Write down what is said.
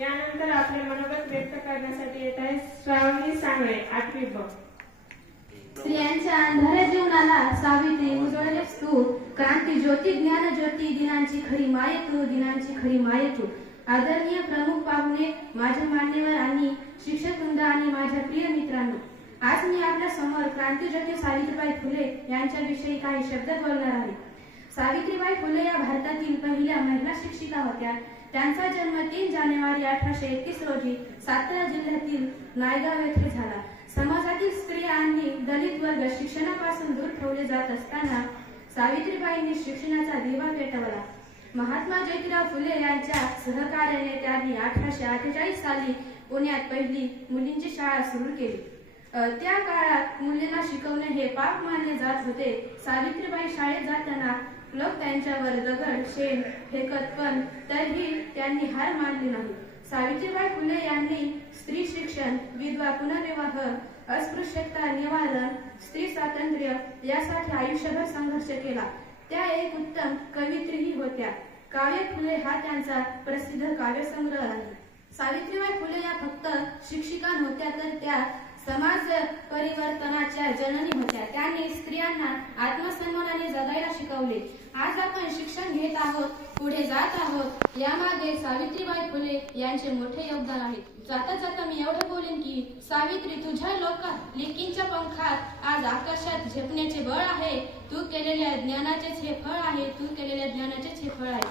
यानंतर आपले मनोगत व्यक्त करण्यासाठी येत आहे श्रावणी सांगळे 8वी ब. स्त्रियांच्या अंधाऱ्या जीवनाला सावित्री उजळलेस तू, क्रांती ज्योती ज्ञान ज्योती, दिनांची खरी माय तू, दिनांची खरी माय तू. आदरणीय प्रमुख पाहुणे, माझे मान्यवर आणि शिक्षक वृंद आणि माझ्या प्रिय मित्रांनो, आज मी आपल्या समोर क्रांतीज्योती सावित्रीबाई फुले यांच्याविषयी काही शब्द बोलणार आहे. सावित्रीबाई फुले या भारतातील पहिल्या महिला शिक्षिका होत्या. त्यांचा जन्म 3 जानेवारी 1831 रोजी सातारा जिल्ह्यातील नायगाव येथे झाला. समाजातील स्त्रिया आणि दलित वर्ग शिक्षणापासून दूर ठेवले जात असताना सावित्रीबाईंनी शिक्षणाचा दिवा पेटवला. महात्मा ज्योतिराव फुले यांच्या सहकार्याने त्यांनी 1848 साली पुण्यात पहिली मुलींची शाळा सुरू केली. त्या काळात मुलींना शिकवणे हे पाप मानले जात होते. सावित्रीबाई शाळेत जाताना लोक त्यांच्यावर दगड शेण फेकत, पण तरीही त्यांनी हार मानली नाही. सावित्रीबाई फुले यांनी स्त्री शिक्षण, विधवा पुनर्विवाह, अस्पृश्यता निवारण, स्त्री स्वातंत्र्य यासाठी आयुष्यभर संघर्ष केला. त्या एक उत्तम कवयित्रीही होत्या. काव्य फुले हा त्यांचा प्रसिद्ध काव्यसंग्रह आहे. सावित्रीबाई फुले या फक्त शिक्षिका नव्हत्या, तर त्या समाज परिवर्तनाच्या जननी होत्या. त्यांनी स्त्रियांना आत्मसन्मानाने जगायला शिकवले. आज आपण शिक्षण घेत आहोत, पुढे जात आहोत, यामागे सावित्रीबाई फुले यांचे मोठे योगदान आहे. जाता जाता मी एवढं बोलेन की सावित्री, तुझ्या लेकींच्या पंखात आज आकाशात झेपण्याचे बळ आहे. तू केलेल्या ज्ञानाचेच हे फळ आहे, तू केलेल्या ज्ञानाचेच हे फळ आहे.